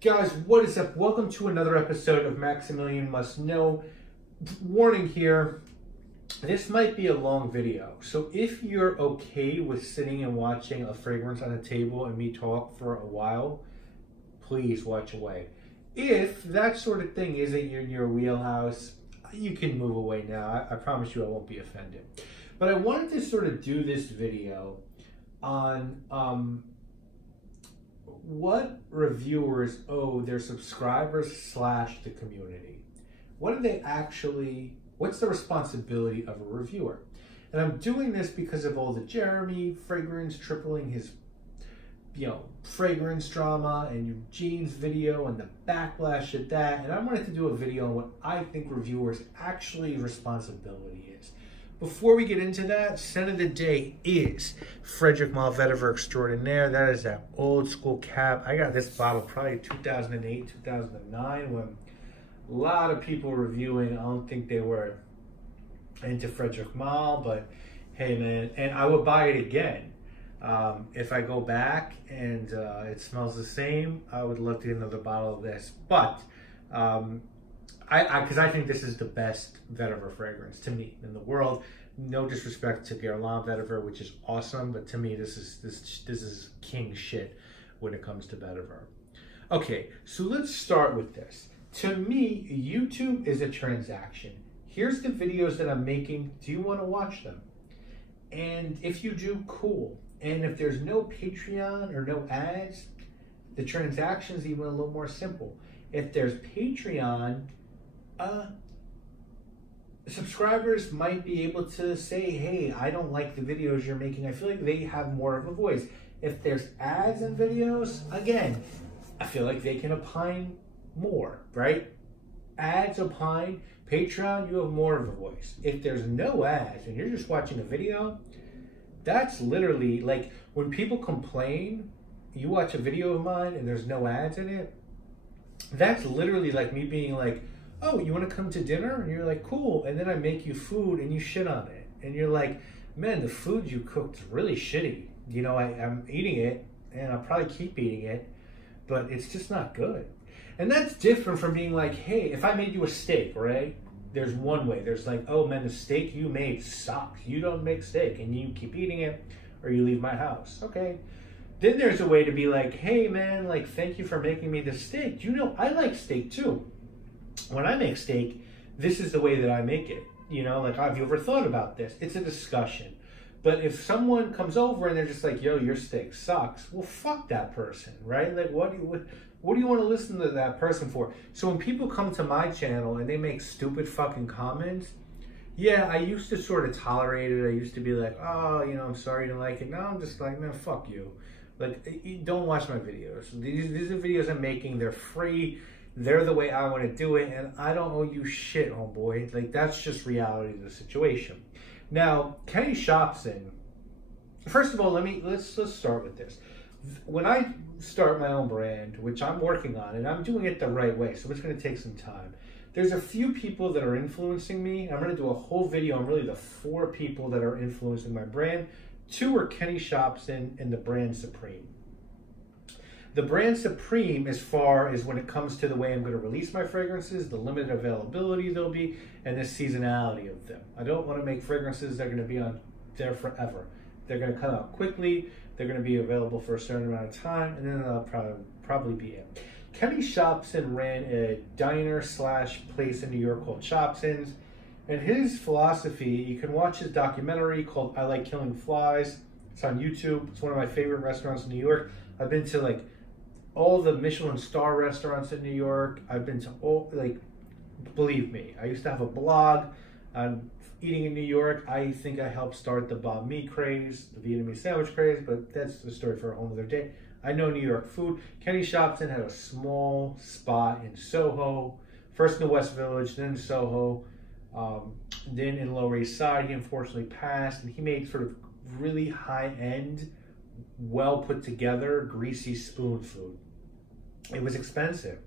Guys, what is up? Welcome to another episode of Maximilian Must Know. Warning here, this might be a long video. So if you're okay with sitting and watching a fragrance on a table and me talk for a while, please watch away. If that sort of thing isn't in your wheelhouse, you can move away now. I promise you I won't be offended. But I wanted to sort of do this video on what reviewers owe their subscribers / the community. What do they actually, what's the responsibility of a reviewer? And I'm doing this because of all the Jeremy fragrance tripling his, fragrance drama and Eugene's video and the backlash at that. And I wanted to do a video on what I think reviewers' actually responsibility is. Before we get into that, scent of the day is Frederic Malle Vetiver Extraordinaire. That is that old school cap. I got this bottle probably 2008, 2009 when a lot of people were reviewing. I don't think they were into Frederic Malle, but hey man, and I would buy it again. If I go back and it smells the same, I would love to get another bottle of this. But because I think this is the best vetiver fragrance to me in the world. No disrespect to Guerlain vetiver, which is awesome, but to me this is king shit when it comes to vetiver. Okay, so let's start with this. To me, YouTube is a transaction. Here's the videos that I'm making. Do you want to watch them? And if you do, cool. And if there's no Patreon or no ads, the transaction's even a little more simple. If there's Patreon, subscribers might be able to say, hey, I don't like the videos you're making. I feel like they have more of a voice. If there's ads and videos, again, I feel like they can opine more, right? Ads opine. Patreon, you have more of a voice. If there's no ads and you're just watching a video, that's literally like when people complain, you watch a video of mine and there's no ads in it, that's literally like me being like, oh, you want to come to dinner? And you're like, cool. And then I make you food and you shit on it. And you're like, man, the food you cooked is really shitty. You know, I'm eating it and I'll probably keep eating it, but it's just not good. And that's different from being like, hey, if I made you a steak, right? There's one way. There's like, oh man, the steak you made sucks. You don't make steak and you keep eating it or you leave my house. Okay. Then there's a way to be like, hey man, like, thank you for making me the steak. You know, I like steak too. When I make steak, this is the way that I make it. You know, like, have you ever thought about this? It's a discussion. But if someone comes over and they're just like, yo, your steak sucks, well, fuck that person, right? Like, what do you want to listen to that person for? So when people come to my channel and they make stupid fucking comments, yeah, I used to sort of tolerate it. I used to be like, oh, I'm sorry you don't like it. Now I'm just like, man, fuck you. Like, don't watch my videos. These are videos I'm making. They're free. They're the way I want to do it, and I don't owe you shit, homeboy. Like, that's just reality of the situation. Now, Kenny Shopson, first of all, let's start with this. When I start my own brand, which I'm working on, and I'm doing it the right way, so it's going to take some time. There's a few people that are influencing me. I'm going to do a whole video on really the 4 people that are influencing my brand. 2 are Kenny Shopson and the brand Supreme. The brand Supreme, as far as when it comes to the way I'm going to release my fragrances, the limited availability there'll be, and the seasonality of them. I don't want to make fragrances that are going to be on there forever. They're going to come out quickly, they're going to be available for a certain amount of time, and then that'll probably be it. Kenny Shopson ran a diner / place in New York called Shopson's, and his philosophy, you can watch his documentary called I Like Killing Flies. It's on YouTube. It's one of my favorite restaurants in New York. I've been to like all the Michelin star restaurants in New York. I've been to all, like, believe me, I used to have a blog on eating in New York. I think I helped start the banh mi craze, the Vietnamese sandwich craze, but that's a story for a whole other day. I know New York food. Kenny Shopson had a small spot in Soho, first in the West Village, then in Soho, then in Lower East Side. He unfortunately passed, and he made sort of really high-end, well put together, greasy spoon food. It was expensive.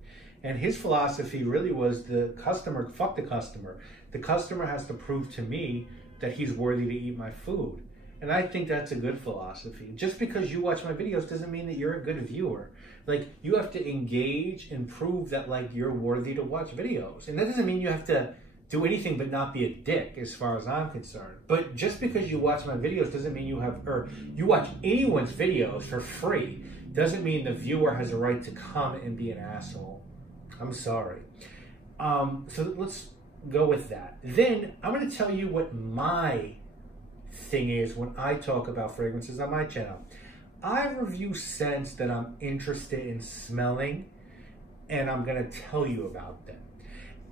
And his philosophy really was the customer, fuck the customer. The customer has to prove to me that he's worthy to eat my food. And I think that's a good philosophy. Just because you watch my videos doesn't mean that you're a good viewer. Like, you have to engage and prove that, like, you're worthy to watch videos. And that doesn't mean you have to do anything but not be a dick, as far as I'm concerned. But just because you watch my videos doesn't mean you have, or you watch anyone's videos for free, doesn't mean the viewer has a right to come and be an asshole. I'm sorry. So let's go with that. Then I'm going to tell you what my thing is when I talk about fragrances on my channel. I review scents that I'm interested in smelling, and I'm going to tell you about them.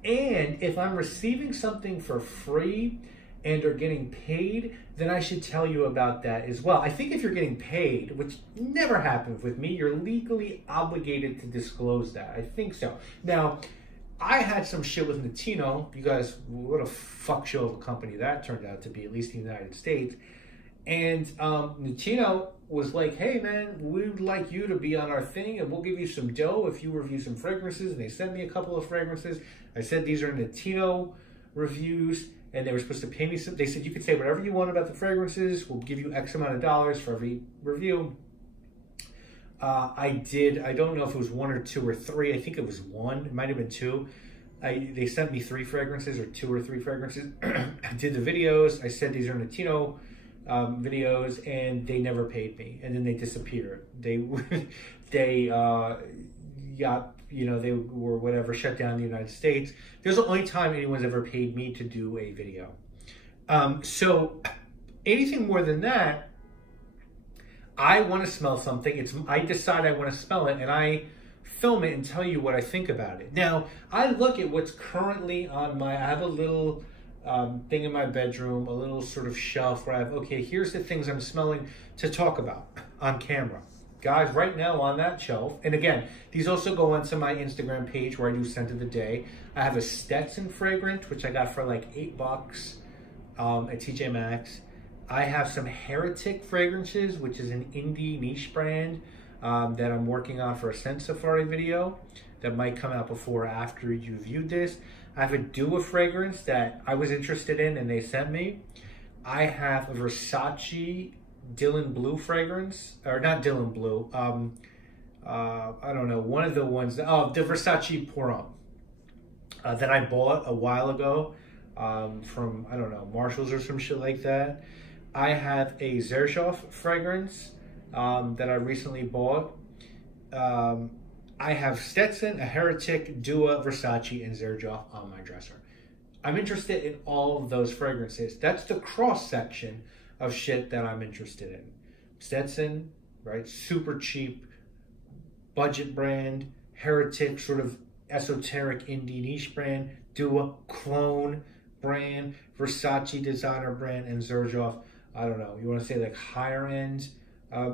And if I'm receiving something for free and are getting paid, then I should tell you about that as well. I think if you're getting paid, which never happens with me, you're legally obligated to disclose that. I think so. Now, I had some shit with Notino. You guys, what a fuck show of a company that turned out to be, at least in the United States. And Notino was like, hey man, we'd like you to be on our thing and we'll give you some dough if you review some fragrances. And they sent me a couple of fragrances. I said, these are Notino reviews, and they were supposed to pay me some. They said, you could say whatever you want about the fragrances. We'll give you X amount of dollars for every review. I don't know if it was 1 or 2 or 3. I think it was 1. It might have been 2. They sent me 3 fragrances or 2 or 3 fragrances. I did the videos. I said these are Notino videos, and they never paid me. And then they disappeared. They got, you know, they were whatever, shut down in the United States. There's the only time anyone's ever paid me to do a video. So anything more than that, I want to smell something. I decide I want to smell it, and I film it and tell you what I think about it. Now, I look at what's currently on I have a little thing in my bedroom, a little sort of shelf where I have, okay, here's the things I'm smelling to talk about on camera. Guys, right now on that shelf, and again, these also go onto my Instagram page where I do scent of the day. I have a Stetson fragrance, which I got for like $8 at TJ Maxx. I have some Heretic fragrances, which is an indie niche brand that I'm working on for a Scent Safari video that might come out before or after you viewed this. I have a Dua fragrance that I was interested in and they sent me. I have a Versace Dylan Blue fragrance, or not Dylan Blue, I don't know, one of the ones, the Versace Pour Homme that I bought a while ago from, I don't know, Marshalls or some shit like that. I have a Xerjoff fragrance that I recently bought. I have Stetson, a Heretic, Dua, Versace, and Xerjoff on my dresser. I'm interested in all of those fragrances. That's the cross-section of shit that I'm interested in. Stetson, right? Super cheap, budget brand. Heretic, sort of esoteric indie niche brand. Dua, clone brand. Versace, designer brand. And Xerjoff, I don't know, you want to say like higher end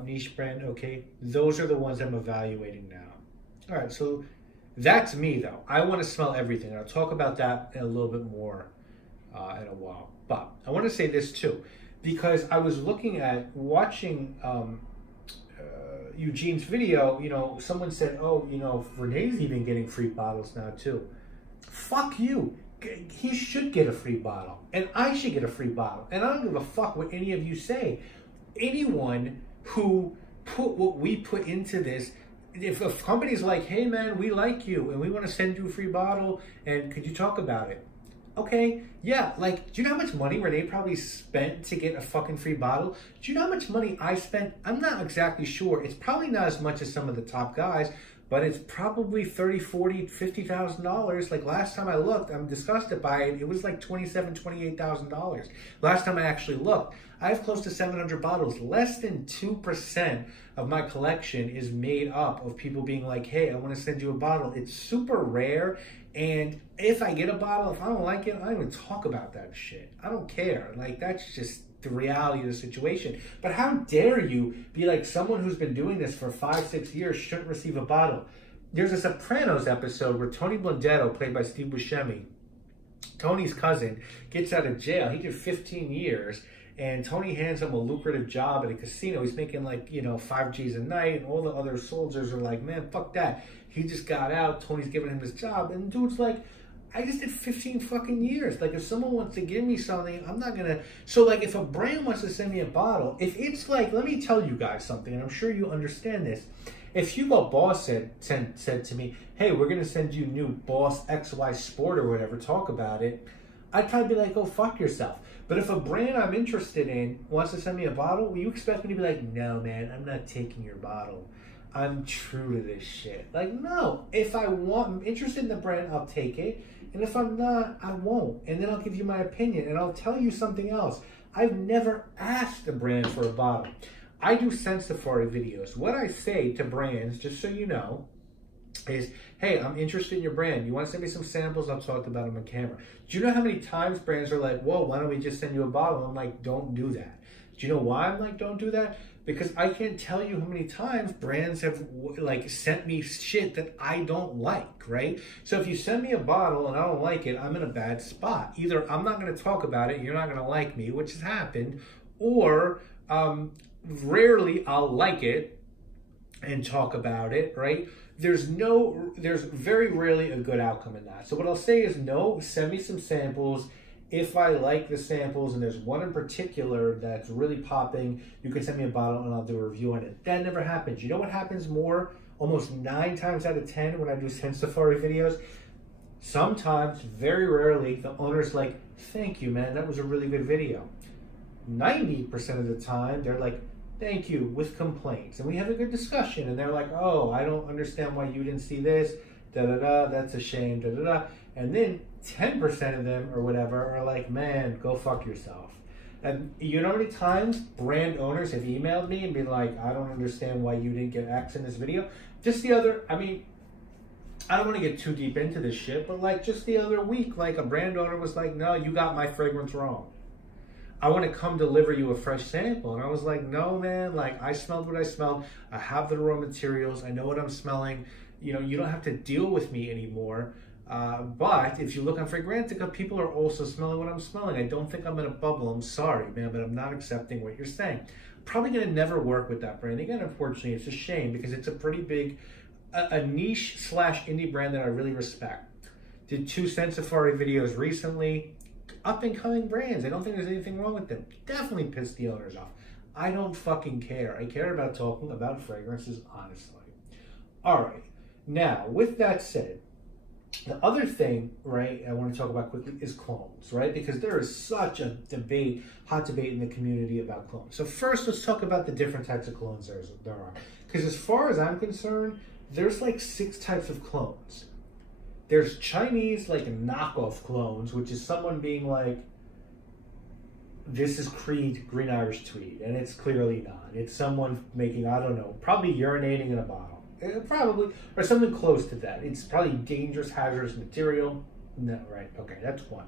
niche brand? Okay, those are the ones I'm evaluating now. All right, so that's me though. I want to smell everything, and I'll talk about that in a little bit more in a while. But I want to say this too, because I was watching Eugene's video. You know, someone said, oh, you know, Renee's even getting free bottles now too. Fuck you. He should get a free bottle, and I should get a free bottle, and I don't give a fuck what any of you say. Anyone who put what we put into this, if a company's like, hey man, we like you and we want to send you a free bottle, and could you talk about it? Okay, yeah, like, do you know how much money Renee probably spent to get a fucking free bottle? Do you know how much money I spent? I'm not exactly sure. It's probably not as much as some of the top guys, but it's probably $30,000, $40,000, $50,000. Like last time I looked, I'm disgusted by it. It was like $27,000, $28,000. Last time I actually looked, I have close to 700 bottles. Less than 2% of my collection is made up of people being like, hey, I want to send you a bottle. It's super rare. And if I get a bottle, if I don't like it, I don't even talk about that shit. I don't care. Like, that's just the reality of the situation. But how dare you be like, someone who's been doing this for 5-6 years shouldn't receive a bottle? There's a Sopranos episode where Tony Blundetto, played by Steve Buscemi, Tony's cousin, gets out of jail. He did 15 years, and Tony hands him a lucrative job at a casino. He's making like, you know, 5 G's a night, and all the other soldiers are like, man, fuck that. He just got out. Tony's giving him his job, and dude's like, I just did 15 fucking years. Like, if someone wants to give me something, I'm not gonna. So, like, if a brand wants to send me a bottle, if it's like, let me tell you guys something, and I'm sure you understand this. If Hugo Boss said to me, hey, we're gonna send you new Boss XY Sport or whatever, talk about it, I'd probably be like, go fuck yourself. But if a brand I'm interested in wants to send me a bottle, will you expect me to be like, no, man, I'm not taking your bottle. I'm true to this shit. Like, no. If I'm interested in the brand, I'll take it. And if I'm not, I won't. And then I'll give you my opinion. And I'll tell you something else. I've never asked a brand for a bottle. I do Scent Safari videos. What I say to brands, just so you know, is, hey, I'm interested in your brand. You want to send me some samples? I'll talk about them on camera. Do you know how many times brands are like, whoa, why don't we just send you a bottle? I'm like, don't do that. Do you know why I'm like, don't do that? Because I can't tell you how many times brands have like sent me shit that I don't like, right? So if you send me a bottle and I don't like it, I'm in a bad spot. Either I'm not going to talk about it, you're not going to like me, which has happened, or rarely I'll like it and talk about it, right? There's very rarely a good outcome in that. So what I'll say is, no, send me some samples. If I like the samples, and there's one in particular that's really popping, you can send me a bottle and I'll do a review on it. That never happens. You know what happens more? Almost 9 times out of 10 when I do Scent Safari videos, sometimes, very rarely, the owner's like, thank you, man, that was a really good video. 90% of the time, they're like, thank you, with complaints. And we have a good discussion, and they're like, oh, I don't understand why you didn't see this, da-da-da, that's a shame, da-da-da. And then 10% of them or whatever are like, man, go fuck yourself. And you know how many times brand owners have emailed me and been like, I don't understand why you didn't get X in this video. Just the other, I mean, I don't want to get too deep into this shit, but like just the other week, like a brand owner was like, no, you got my fragrance wrong. I want to come deliver you a fresh sample. And I was like, no, man, like I smelled what I smelled. I have the raw materials. I know what I'm smelling. You know, you don't have to deal with me anymore. But if you look on Fragrantica, people are also smelling what I'm smelling. I don't think I'm in a bubble. I'm sorry, man, but I'm not accepting what you're saying. Probably going to never work with that brand. Again, unfortunately, it's a shame because it's a pretty big, a niche / indie brand that I really respect. Did 2 Scent Safari videos recently. Up and coming brands. I don't think there's anything wrong with them. Definitely pissed the owners off. I don't fucking care. I care about talking about fragrances honestly. All right. Now, with that said, the other thing, right, I want to talk about quickly is clones, right? Because there is such a debate, hot debate in the community about clones. So first, let's talk about the different types of clones there are. Because as far as I'm concerned, there's like 6 types of clones. There's Chinese, like, knockoff clones, which is someone being like, this is Creed Green Irish Tweed, and it's clearly not. It's someone making, I don't know, probably urinating in a bottle. Probably, or something close to that. It's probably dangerous, hazardous material. No, right, okay, that's 1.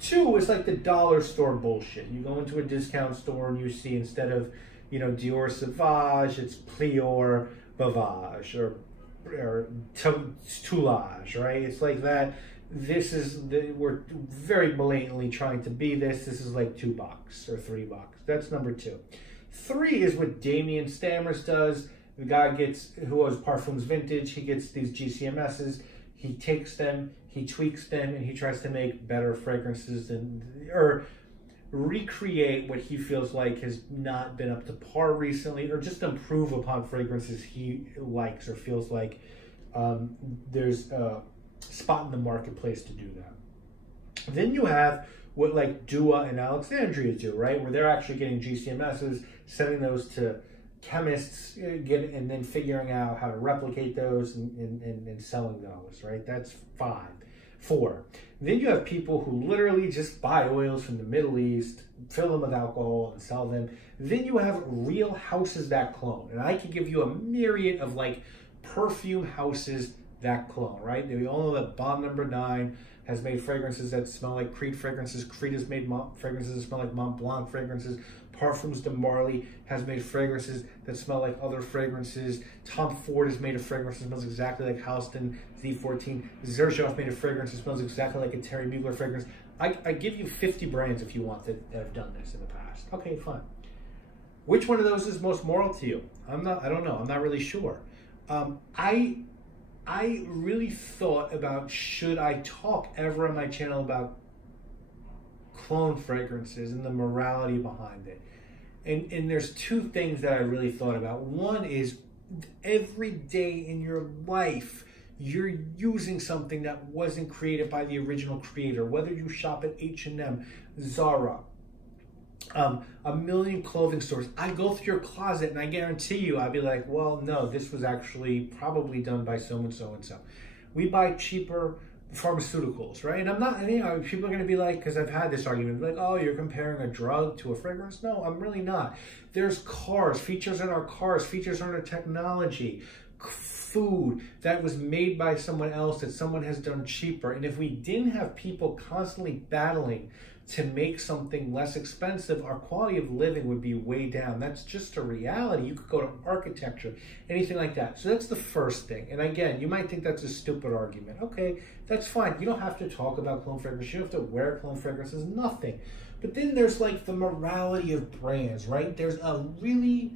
2 is like the dollar store bullshit. You go into a discount store and you see, instead of, you know, Dior Sauvage, it's Plior Bavage, or Toulage, right? It's like that. This is, we're very blatantly trying to be this. This is like $2 or $3. That's number 2. 3 is what Damien Stammers does. The guy gets, who owns Parfums Vintage, he gets these GCMSs, he takes them, he tweaks them, and he tries to make better fragrances or recreate what he feels like has not been up to par recently, or just improve upon fragrances he likes or feels like there's a spot in the marketplace to do that. Then you have what like Dua and Alexandria do, right? Where they're actually getting GCMSs, sending those to chemists, and then figuring out how to replicate those and selling those, right? That's 5. 4. Then you have people who literally just buy oils from the Middle East, fill them with alcohol, and sell them. Then you have real houses that clone. And I could give you a myriad of like perfume houses that clone, right? We all know that Bond Number 9 has made fragrances that smell like Creed fragrances. Creed has made fragrances that smell like Mont Blanc fragrances. Parfums de Marly has made fragrances that smell like other fragrances. Tom Ford has made a fragrance that smells exactly like Halston Z14. Xerjoff made a fragrance that smells exactly like a Terry Mugler fragrance. I give you 50 brands if you want that have done this in the past. Okay, fine. Which one of those is most moral to you? I don't know. I'm not really sure. I really thought about, should I talk ever on my channel about clone fragrances and the morality behind it. And there's two things that I really thought about. One is, every day in your life, you're using something that wasn't created by the original creator, whether you shop at H&M, Zara, a million clothing stores. I go through your closet and I guarantee you, I'd be like, well, no, this was actually probably done by so-and-so and so. We buy cheaper pharmaceuticals, right? And I'm not, you know, people are going to be like, because I've had this argument, like, oh, you're comparing a drug to a fragrance. No, I'm really not. There's cars, features in our cars, features in our technology, food that was made by someone else that someone has done cheaper. And if we didn't have people constantly battling to make something less expensive, our quality of living would be way down. That's just a reality. You could go to architecture, anything like that. So that's the first thing. And again, you might think that's a stupid argument. Okay, that's fine. You don't have to talk about clone fragrances. You don't have to wear clone fragrances, nothing. But then there's like the morality of brands, right? There's a really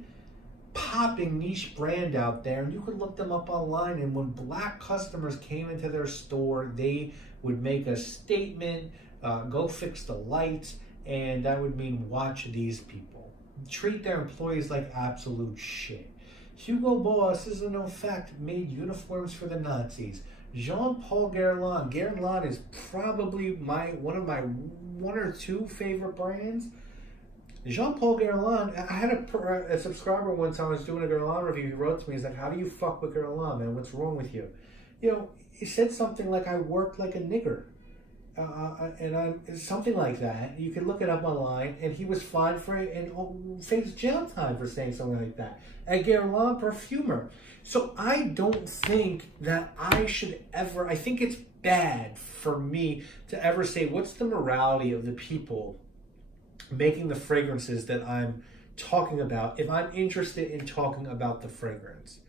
popping niche brand out there, and you could look them up online, and when black customers came into their store, they would make a statement, go fix the lights, and that would mean watch these people. Treat their employees like absolute shit. Hugo Boss is in fact made uniforms for the Nazis. Jean-Paul Guerlain. Guerlain is probably one of my one or two favorite brands. Jean-Paul Guerlain, I had a subscriber once, I was doing a Guerlain review, he wrote to me, he's like, how do you fuck with Guerlain, man? What's wrong with you? You know, he said something like, I worked like a nigger. Something like that. You can look it up online, and he was fined for it and faced jail time for saying something like that. A Guerlain perfumer. So I don't think that I should ever, I think it's bad for me to ever say, what's the morality of the people making the fragrances that I'm talking about if I'm interested in talking about the fragrance.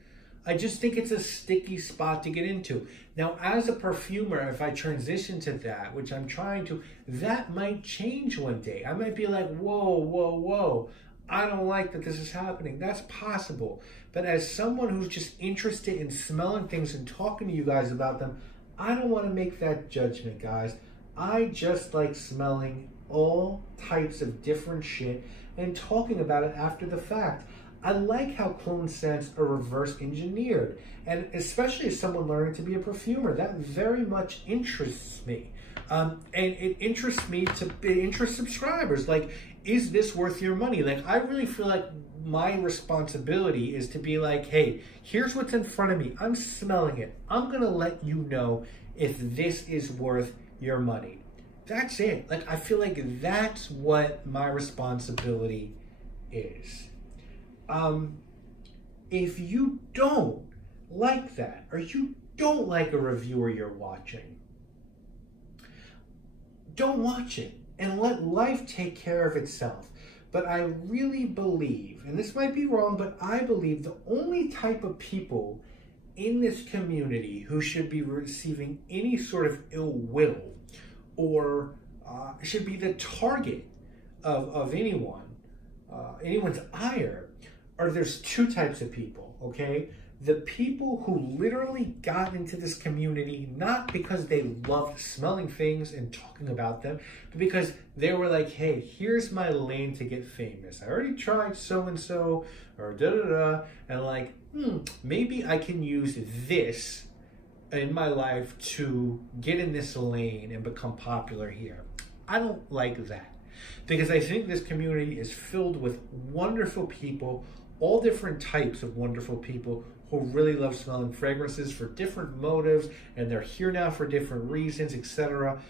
I just think it's a sticky spot to get into. Now, as a perfumer, if I transition to that, which I'm trying to, that might change one day. I might be like, whoa, whoa, whoa. I don't like that this is happening. That's possible. But as someone who's just interested in smelling things and talking to you guys about them, I don't want to make that judgment, guys. I just like smelling all types of different shit and talking about it after the fact. I like how clone scents are reverse engineered, and especially as someone learning to be a perfumer, that very much interests me. And it interests me to interest subscribers. Like, is this worth your money? Like, I really feel like my responsibility is to be like, hey, here's what's in front of me. I'm smelling it. I'm gonna let you know if this is worth your money. That's it. Like, I feel like that's what my responsibility is. If you don't like that, or you don't like a reviewer you're watching, don't watch it and let life take care of itself. But I really believe, and this might be wrong, but I believe the only type of people in this community who should be receiving any sort of ill will or should be the target of anyone's ire, or there's two types of people, okay? The people who literally got into this community not because they loved smelling things and talking about them, but because they were like, hey, here's my lane to get famous. I already tried so-and-so, or da-da-da, and like, maybe I can use this in my life to get in this lane and become popular here. I don't like that, because I think this community is filled with wonderful people, all different types of wonderful people who really love smelling fragrances for different motives, and they're here now for different reasons, etc.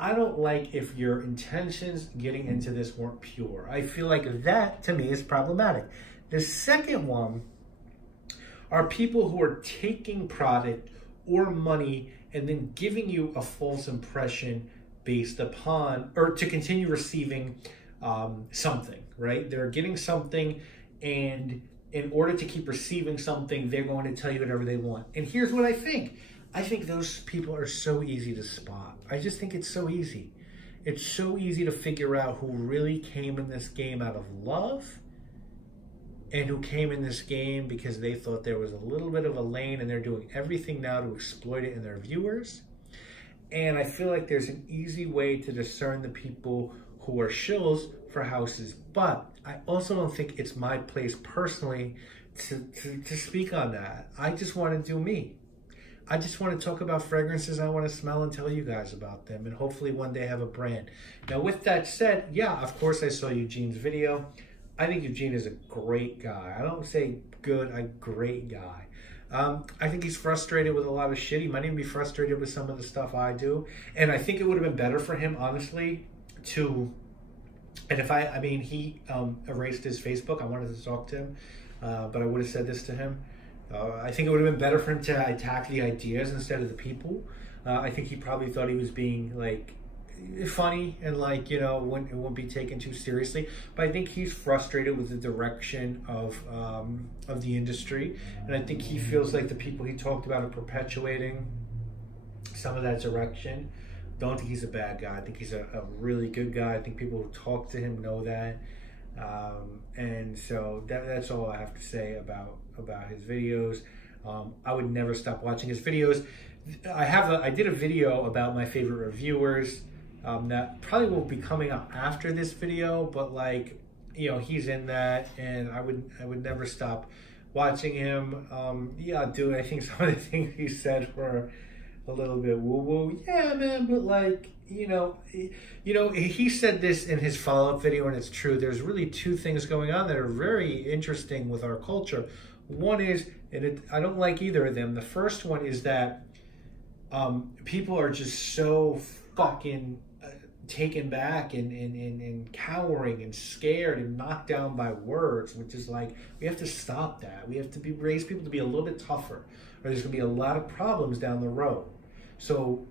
I don't like if your intentions getting into this weren't pure. I feel like that, to me, is problematic. The second one are people who are taking product or money and then giving you a false impression based upon, or to continue receiving something, right? They're getting something, and in order to keep receiving something, they're going to tell you whatever they want. And here's what I think. I think those people are so easy to spot. I just think it's so easy. It's so easy to figure out who really came in this game out of love and who came in this game because they thought there was a little bit of a lane, and they're doing everything now to exploit it in their viewers. And I feel like there's an easy way to discern the people who are shills for houses, but I also don't think it's my place personally to speak on that. I just want to do me. I just want to talk about fragrances I want to smell and tell you guys about them, and hopefully one day have a brand. Now, with that said, yeah, of course I saw Eugene's video. I think Eugene is a great guy. I don't say good, a great guy. I think he's frustrated with a lot of shit. He might even be frustrated with some of the stuff I do. And I think it would have been better for him, honestly, to... And if I mean, he erased his Facebook. I wanted to talk to him, but I would have said this to him. I think it would have been better for him to attack the ideas instead of the people. I think he probably thought he was being, like, funny and, like, you know, it won't be taken too seriously. But I think he's frustrated with the direction of the industry, and I think he feels like the people he talked about are perpetuating some of that direction. Don't think he's a bad guy. I think he's a really good guy. I think people who talk to him know that. And so that's all I have to say about his videos. I would never stop watching his videos. I did a video about my favorite reviewers that probably will be coming out after this video, but, like, you know, he's in that, and I would never stop watching him. Yeah, dude, I think some of the things he said were a little bit woo-woo. Yeah, man, but, like, you know, he said this in his follow-up video, and it's true. There's really two things going on that are very interesting with our culture. One is, and I don't like either of them. The first one is that people are just so fucking taken back and cowering and scared and knocked down by words, which is like, we have to stop that. We have to raise people to be a little bit tougher, or there's gonna be a lot of problems down the road. So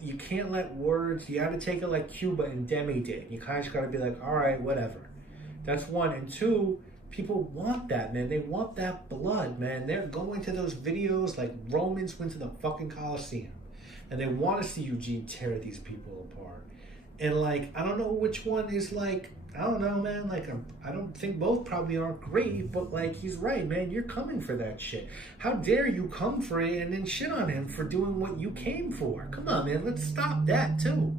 you can't let words, you gotta take it like Cuba and Demi did. You kind of just gotta be like, all right, whatever. That's one. And two, people want that, man. They want that blood, man. They're going to those videos like Romans went to the fucking Colosseum, and they want to see Eugene tear these people apart. And, like, I don't know which one is, like, I don't know, man. Like, I don't think both probably aren't great, but, like, he's right, man. You're coming for that shit. How dare you come for it and then shit on him for doing what you came for? Come on, man. Let's stop that, too.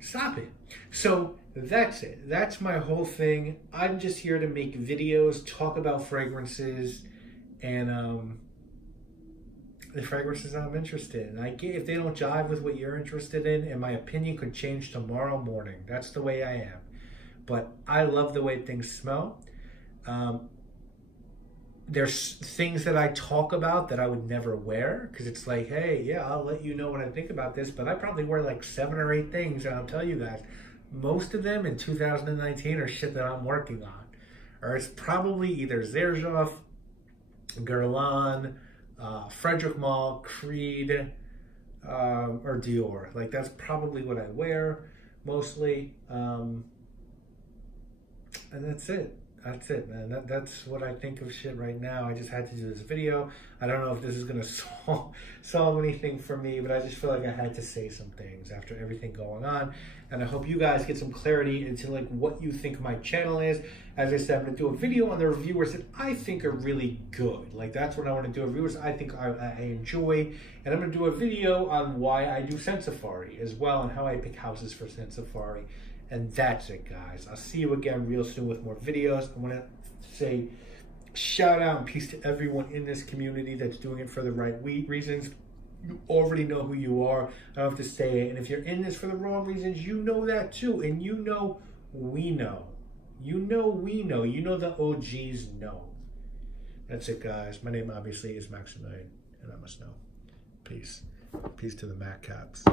Stop it. So that's it. That's my whole thing. I'm just here to make videos, talk about fragrances, and the fragrances I'm interested in. If they don't jive with what you're interested in, and my opinion could change tomorrow morning. That's the way I am. But I love the way things smell. There's things that I talk about that I would never wear, because it's like, hey, yeah, I'll let you know what I think about this, but I probably wear like 7 or 8 things, and I'll tell you guys, most of them in 2019 are shit that I'm working on. Or it's probably either Xerjoff, Guerlain, Frederic Malle, Creed, or Dior. Like, that's probably what I wear mostly. And that's it. That's it, man. That's what I think of shit right now. I just had to do this video. I don't know if this is going to solve anything for me, but I just feel like I had to say some things after everything going on. And I hope you guys get some clarity into, like, what you think my channel is. As I said, I'm going to do a video on the reviewers that I think are really good. Like, that's what I want to do. Reviewers I think I enjoy. And I'm going to do a video on why I do Scent Safari as well, and how I pick houses for Scent Safari. And that's it, guys. I'll see you again real soon with more videos. I want to say shout out and peace to everyone in this community that's doing it for the right reasons. You already know who you are. I don't have to say it. And if you're in this for the wrong reasons, you know that too. And you know we know. You know we know. You know the OGs know. That's it, guys. My name obviously is Maximilian, and I must know. Peace. Peace to the Mac Caps.